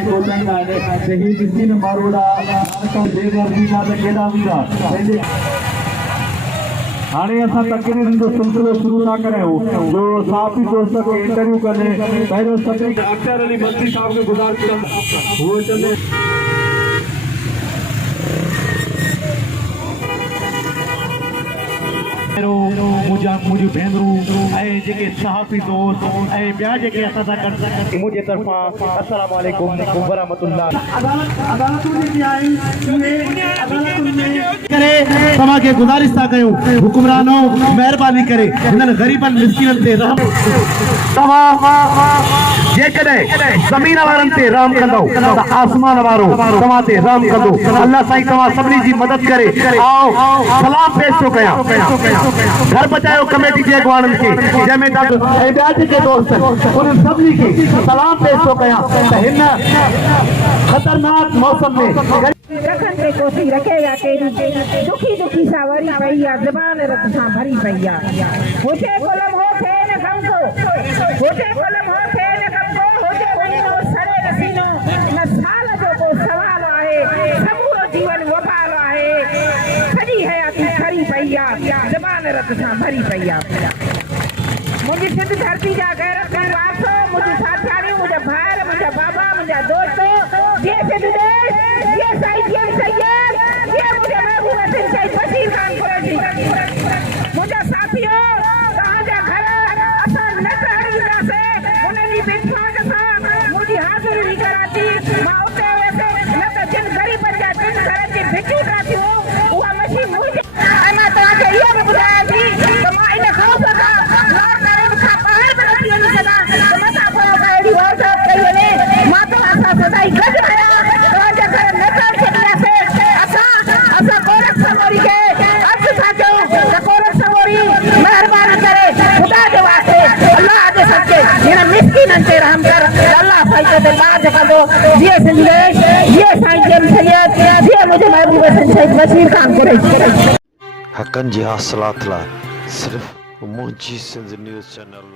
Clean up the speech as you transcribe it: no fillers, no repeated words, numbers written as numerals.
में पहुंचाईंदा आहिनि त ही ॾिसी न मारोड़ा बेघर थींदा त केॾा हूंदा। हाणे असां तकरीरनि जो सिलसिलो शुरू था करियूं जो साफ़ी दोस्त खे इंटरव्यू कंदे पहिरियों सभिनी अख्तर अली मंत्री साहब खे गुज़ारिश कंदा उहे चवंदे मुझी भेनरूं ऐं जेके सहाफ़ी दोस्त ऐं ॿिया जेके असां सां गॾु मुंहिंजे तरफ़ां अस्सलाम वालेकुम वरहमतुल्लाह। तव्हांखे गुज़ारिश था कयूं हुकुमरानो महिरबानी करे हिननि ग़रीबनि मिस्किननि ते रहम तव्हां जेकॾहिं ज़मीन वारनि ते रहम कंदव त आसमान वारो तव्हां ते रहम कंदो। अल्लाह साईं तव्हां सभिनी जी मदद करे आओ सलाम पेश थो कयां घर बचायो कमेटी जे अॻवाननि खे जंहिंमें ऐं ॿिया जेके दोस्त उन्हनि सभिनी खे सलाम पेश थो कयां त हिन ख़तरनाक मौसम में रखन पे कोसी रखेगा तेरी दुखी दुखी सा वरी भैया ज़बान रत सा भरी भैया होते कलम हो थे न हमको होते कलम हो थे न हमको होते वनो सड़े रसीनो न साल जो को सवाल आहे समूरो जीवन वबाल आहे सजी हयाती खरी भैया ज़बान रत सा भरी भैया मुझे सिंध धरती जा गैरत का वासो मुझे साथियाणी मुझे भाई मुझे बाबा मुझे दोस्तों ये सिंध देश ये साईं ये सैयद ये मुझे महबूब हसन शहीद बशीर खान कुरैशी मुझे साथियों कहां जा घर असा न करींदा से उन्हें बिठा सा मुझे हाजिरी कराती मां उते वैसे न त जिन गरीब जा जिन घर जी भिटी कराती हो उहा मशी मुझे अना तवा के ये भी बुधाया थी तो मां इन खां सका लार करे खा बाहर बनती है सदा तो मता को गाड़ी और सब कहिए ने मां तो आसा सदाई गज आया ये संदेश ये साईं सैयद ये मुझे महबूब हसन शहीद बशीर खान कुरैशी हकन जी हासिलात लाइ सिर्फ़ मुंहिंजी सिंध न्यूज़ चैनल